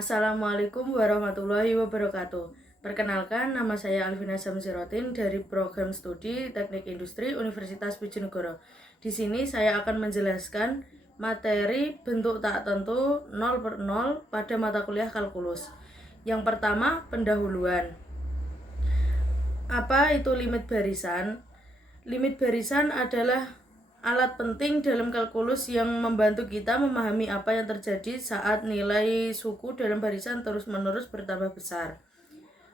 Assalamualaikum warahmatullahi wabarakatuh. Perkenalkan, nama saya Alvina Samsirotin dari Program Studi Teknik Industri Universitas Bojonegoro. Di sini saya akan menjelaskan materi bentuk tak tentu 0/0 pada mata kuliah kalkulus. Yang pertama, pendahuluan. Apa itu limit barisan? Limit barisan adalah alat penting dalam kalkulus yang membantu kita memahami apa yang terjadi saat nilai suku dalam barisan terus-menerus bertambah besar.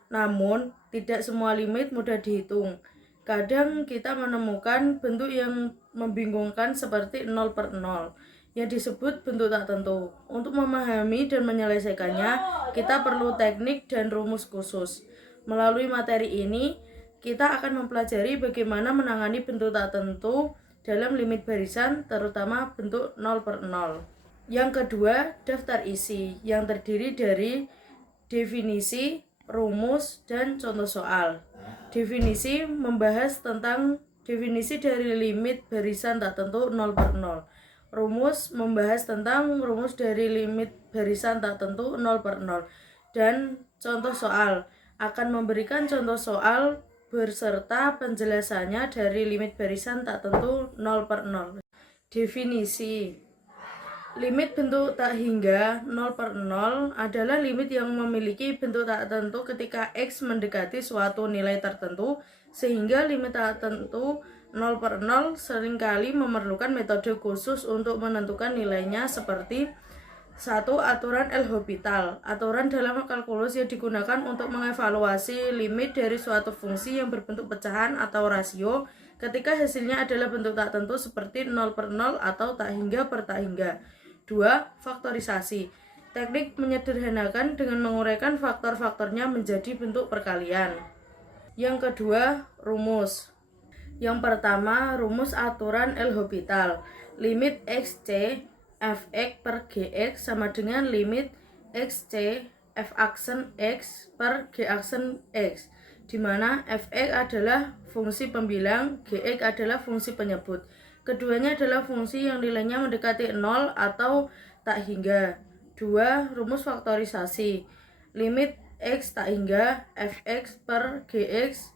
Namun, tidak semua limit mudah dihitung. Kadang kita menemukan bentuk yang membingungkan seperti 0/0 yang disebut bentuk tak tentu. Untuk memahami dan menyelesaikannya, kita perlu teknik dan rumus khusus. Melalui materi ini, kita akan mempelajari bagaimana menangani bentuk tak tentu dalam limit barisan, terutama bentuk 0/0. Yang kedua, daftar isi yang terdiri dari definisi, rumus, dan contoh soal. Definisi membahas tentang definisi dari limit barisan tak tentu 0/0. Rumus membahas tentang rumus dari limit barisan tak tentu 0/0. Dan contoh soal akan memberikan contoh soal berserta penjelasannya dari limit barisan tak tentu 0/0. Definisi. Limit bentuk tak hingga 0/0 adalah limit yang memiliki bentuk tak tentu ketika X mendekati suatu nilai tertentu, sehingga limit tak tentu 0/0 seringkali memerlukan metode khusus untuk menentukan nilainya seperti 1. Aturan L'Hopital. Aturan dalam kalkulus yang digunakan untuk mengevaluasi limit dari suatu fungsi yang berbentuk pecahan atau rasio ketika hasilnya adalah bentuk tak tentu seperti 0/0 atau tak hingga per tak hingga. 2. Faktorisasi. Teknik menyederhanakan dengan menguraikan faktor-faktornya menjadi bentuk perkalian. Yang kedua, rumus. Yang pertama, rumus aturan L'Hopital. Limit XC Fx per Gx sama dengan limit Xc F aksen X per G aksen X, di mana Fx adalah fungsi pembilang, Gx adalah fungsi penyebut. Keduanya adalah fungsi yang nilainya mendekati 0 atau tak hingga. 2. Rumus faktorisasi. Limit X tak hingga Fx per Gx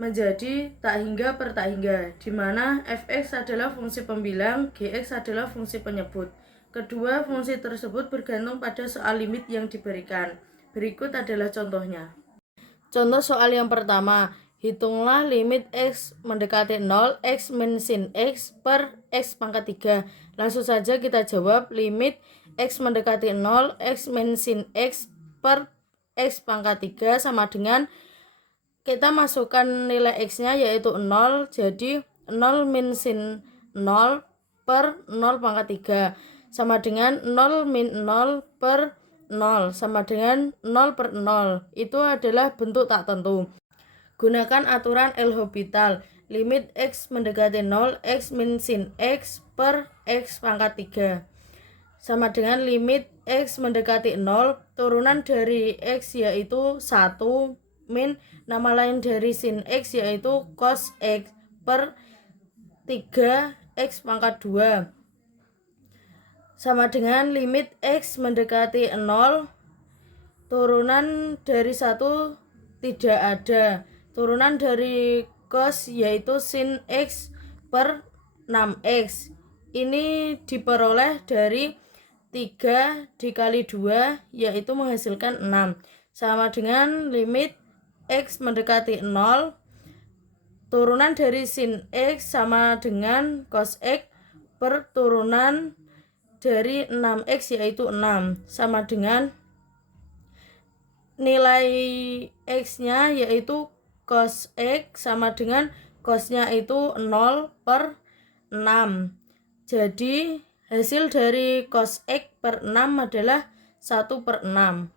menjadi tak hingga per tak hingga, di mana Fx adalah fungsi pembilang, Gx adalah fungsi penyebut. Kedua fungsi tersebut bergantung pada soal limit yang diberikan. Berikut adalah contohnya. Contoh soal yang pertama, hitunglah limit X mendekati 0, X min sin X per X pangkat 3. Langsung saja kita jawab limit X mendekati 0, X min sin X per X pangkat 3 sama dengan kita masukkan nilai X-nya yaitu 0, jadi 0 min sin 0 per 0 pangkat 3 sama dengan 0 min 0 per 0 sama dengan 0/0. Itu adalah bentuk tak tentu. Gunakan aturan L'Hopital. Limit X mendekati 0, X min sin X per X pangkat 3 sama dengan limit X mendekati 0, turunan dari X yaitu 1 min nama lain dari sin X yaitu cos X per 3 X pangkat 2 sama dengan limit X mendekati 0, turunan dari 1 tidak ada, turunan dari cos yaitu sin X per 6X. Ini diperoleh dari 3 dikali 2 yaitu menghasilkan 6 sama dengan limit X mendekati 0, turunan dari sin X sama dengan cos X per turunan dari 6X yaitu 6 sama dengan nilai X-nya yaitu cos X sama dengan cos-nya itu 0/6. Jadi hasil dari cos X per 6 adalah 1/6.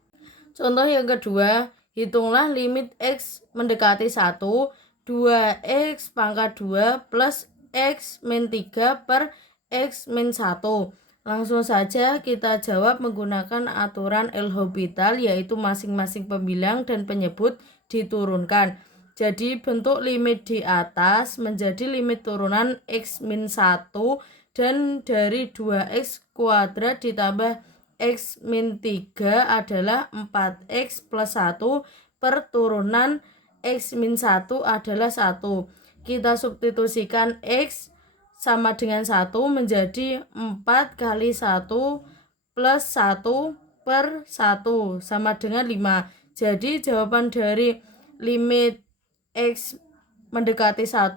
Contoh yang kedua, hitunglah limit X mendekati 1, 2X pangkat 2 plus X min 3 per X min 1. Langsung saja kita jawab menggunakan aturan L'Hopital, yaitu masing-masing pembilang dan penyebut diturunkan. Jadi bentuk limit di atas menjadi limit turunan X min 1 dan dari 2X kuadrat ditambah X min 3 adalah 4X plus 1 per turunan X min 1 adalah 1. Kita substitusikan X sama dengan 1 menjadi 4 kali 1 plus 1 per 1 sama dengan 5. Jadi jawaban dari limit X mendekati 1,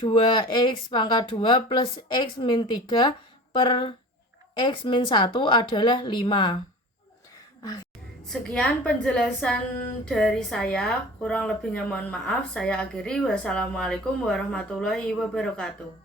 2X pangkat 2 plus X min 3 per X min 1 adalah 5. Sekian penjelasan dari saya, kurang lebihnya mohon maaf. Saya akhiri. Wassalamualaikum warahmatullahi wabarakatuh.